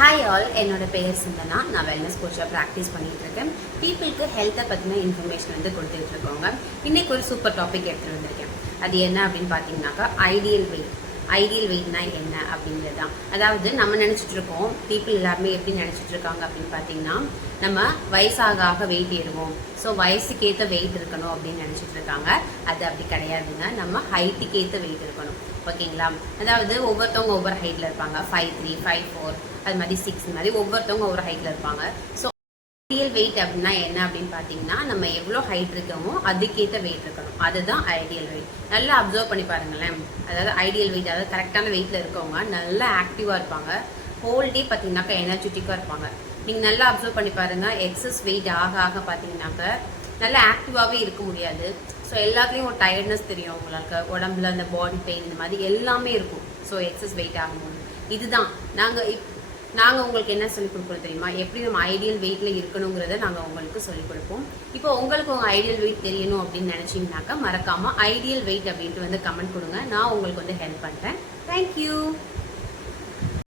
Hi all, என்னோட பெயர் சிந்தனா. நான் வெல்னஸ் கோச்சாக ப்ராக்டிஸ் பண்ணிகிட்டு இருக்கேன். பீப்புளுக்கு ஹெல்த்தை பற்றின இன்ஃபர்மேஷன் கொடுத்துட்டு இருக்கோங்க. இன்றைக்கி ஒரு சூப்பர் டாபிக் எடுத்துகிட்டு வந்திருக்கேன். அது என்ன அப்படின்னு பார்த்தீங்கன்னாக்கா ஐடியல் வெயிட். ஐடியல் வெயிட்னா என்ன அப்படின்றது தான். அதாவது நம்ம நினச்சிட்டு இருக்கோம், பீப்புள் எல்லாருமே எப்படி நினச்சிட்டு இருக்காங்க அப்படின்னு பார்த்தீங்கன்னா, நம்ம வயசாக வெயிட் ஏறுவோம், ஸோ வயசுக்கு ஏற்ற வெயிட் இருக்கணும் அப்படின்னு நினச்சிட்டு இருக்காங்க. அது அப்படி கிடையாதுங்க. நம்ம ஹைட்டுக்கு ஏற்ற வெயிட் இருக்கணும், ஓகேங்களா? அதாவது ஒவ்வொருத்தவங்க ஒவ்வொரு ஹைட்டில் இருப்பாங்க. 5'3", 5'4, அது மாதிரி 6 மாதிரி ஒவ்வொருத்தவங்க ஒவ்வொரு ஹைட்டில் இருப்பாங்க. ஸோ ஐடியல் வெயிட் அப்படின்னா என்ன அப்படின்னு பார்த்தீங்கன்னா, நம்ம எவ்வளோ ஹைட் இருக்கோமோ அதுக்கேற்ற வெயிட் இருக்கணும். அதுதான் ஐடியல் வெயிட். நல்லா அப்சர்வ் பண்ணி பாருங்களேன். அதாவது ஐடியல் வெயிட், அதாவது கரெக்டான வெயிட்டில் இருக்கவங்க நல்லா ஆக்டிவாக இருப்பாங்க. ஹோல் டே பார்த்தீங்கன்னாக்கா எனர்ஜெட்டிக்காக இருப்பாங்க. நீங்கள் நல்லா அப்சர்வ் பண்ணி பாருங்கள். எக்ஸஸ் வெயிட் ஆக பார்த்தீங்கன்னாக்க நல்லா ஆக்டிவாகவே இருக்க முடியாது. ஸோ எல்லாத்துலேயும் ஒரு டயர்ட்னஸ் தெரியும் உங்களுக்கு. உடம்புல அந்த பாடி பெயின் இந்த மாதிரி எல்லாமே இருக்கும். ஸோ எக்ஸஸ் வெயிட் ஆகும்போது இதுதான் நாங்கள் உங்களுக்கு என்ன சொல்லிக் கொடுப்போம் தெரியுமா? எப்படி நம்ம ஐடியல் வெயிட்டில் இருக்கணுங்கிறத நாங்கள் உங்களுக்கு சொல்லிக் கொடுப்போம். இப்போ உங்களுக்கு உங்கள் ஐடியல் வெயிட் தெரியணும் அப்படின்னு நினச்சிங்கனாக்கா மறக்காமல் ஐடியல் வெயிட் அப்படின்ட்டு கமெண்ட் கொடுங்க. நான் உங்களுக்கு ஹெல்ப் பண்ணுறேன். தேங்க்யூ.